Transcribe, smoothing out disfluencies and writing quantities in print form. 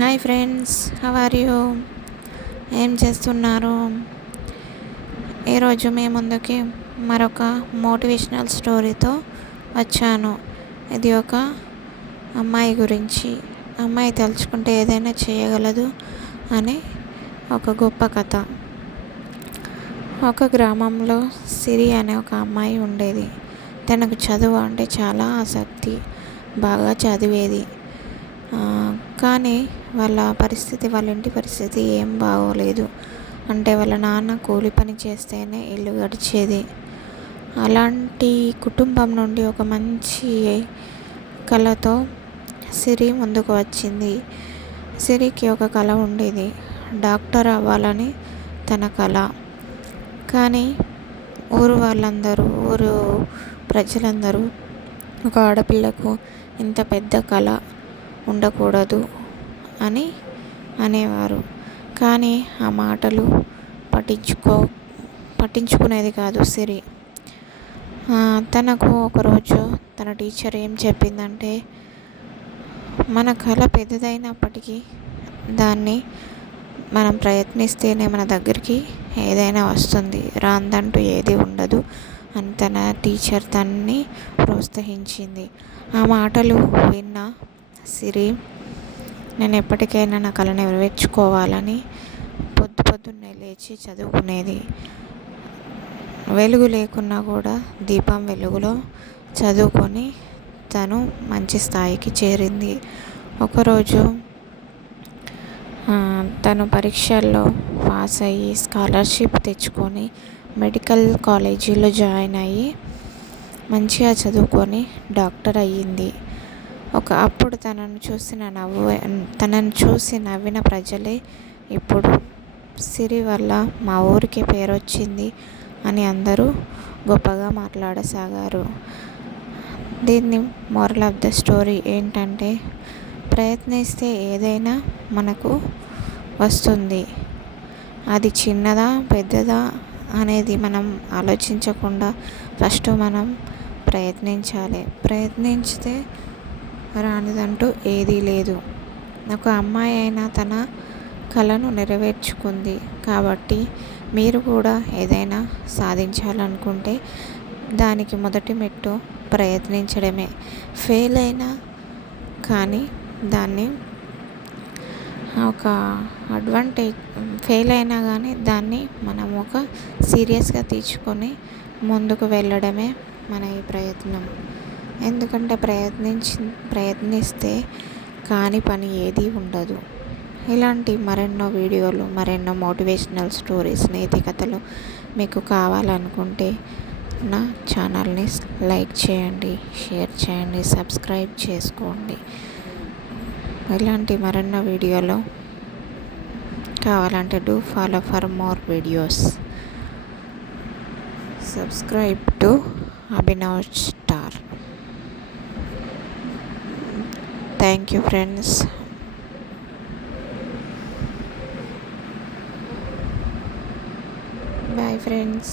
Hi friends, how are you? ఏం చేస్తున్నారు? ఈరోజు మీ ముందుకి మరొక మోటివేషనల్ స్టోరీతో వచ్చాను. ఇది ఒక అమ్మాయి గురించి. అమ్మాయి తలుచుకుంటే ఏదైనా చేయగలదు అని ఒక గొప్ప కథ. ఒక గ్రామంలో సిరి అనే ఒక అమ్మాయి ఉండేది. తనకు చదువు అంటే చాలా ఆసక్తి, బాగా చదివేది. కానీ వాళ్ళ ఇంటి పరిస్థితి ఏం బాగోలేదు. అంటే వాళ్ళ నాన్న కూలి పని చేస్తేనే ఇల్లు గడిచేది. అలాంటి కుటుంబం నుండి ఒక మంచి కళతో సిరి ముందుకు వచ్చింది. సిరికి ఒక కళ ఉండేది, డాక్టర్ అవ్వాలని తన కళ. కానీ ఊరు ప్రజలందరూ ఒక ఆడపిల్లకు ఇంత పెద్ద కళ ఉండకూడదు అని అనేవారు. కానీ ఆ మాటలు పట్టించుకునేది కాదు సిరి. తనకు ఒకరోజు తన టీచర్ ఏం చెప్పిందంటే, మన కళ పెద్దదైనప్పటికీ దాన్ని మనం ప్రయత్నిస్తేనే మన దగ్గరికి ఏదైనా వస్తుంది, రాందంటూ ఏది ఉండదు అని తన టీచర్ తనని ప్రోత్సహించింది. ఆ మాటలు విన్న సిరి, నేను ఎప్పటికైనా నా కళ నెరవేర్చుకోవాలని పొద్దున్నే లేచి చదువుకునేది. వెలుగు లేకున్నా కూడా దీపం వెలుగులో చదువుకొని తను మంచి స్థాయికి చేరింది. ఒకరోజు తను పరీక్షల్లో పాస్ అయ్యి స్కాలర్షిప్ తెచ్చుకొని మెడికల్ కాలేజీలో జాయిన్ అయ్యి మంచిగా చదువుకొని డాక్టర్ అయ్యింది. అప్పుడు తనను చూసి నవ్విన ప్రజలే ఇప్పుడు సిరి వల్ల మా ఊరికి పేరు వచ్చింది అని అందరూ గొప్పగా మాట్లాడసాగారు. దీన్ని మోరల్ ఆఫ్ ద స్టోరీ ఏంటంటే, ప్రయత్నిస్తే ఏదైనా మనకు వస్తుంది. అది చిన్నదా పెద్దదా అనేది మనం ఆలోచించకుండా ఫస్ట్ మనం ప్రయత్నించాలి. ప్రయత్నించితే రానిదంటూ ఏదీ లేదు. ఒక అమ్మాయి అయినా తన కళను నెరవేర్చుకుంది. కాబట్టి మీరు కూడా ఏదైనా సాధించాలనుకుంటే దానికి మొదటి మెట్టు ప్రయత్నించడమే. ఫెయిల్ అయినా కానీ దాన్ని మనం ఒక సీరియస్గా తీసుకొని ముందుకు వెళ్ళడమే మన ఈ ప్రయత్నం. ఎందుకంటే ప్రయత్నిస్తే కాని పని ఏదీ ఉండదు. ఇలాంటి మరెన్నో వీడియోలు, మరెన్నో మోటివేషనల్ స్టోరీస్, నీతి కథలు మీకు కావాలనుకుంటే నా ఛానల్ని లైక్ చేయండి, షేర్ చేయండి, సబ్స్క్రైబ్ చేసుకోండి. ఇలాంటి మరెన్నో వీడియోలు కావాలంటే do follow for more videos. Subscribe to Abhinav star. Thank you friends. Bye friends.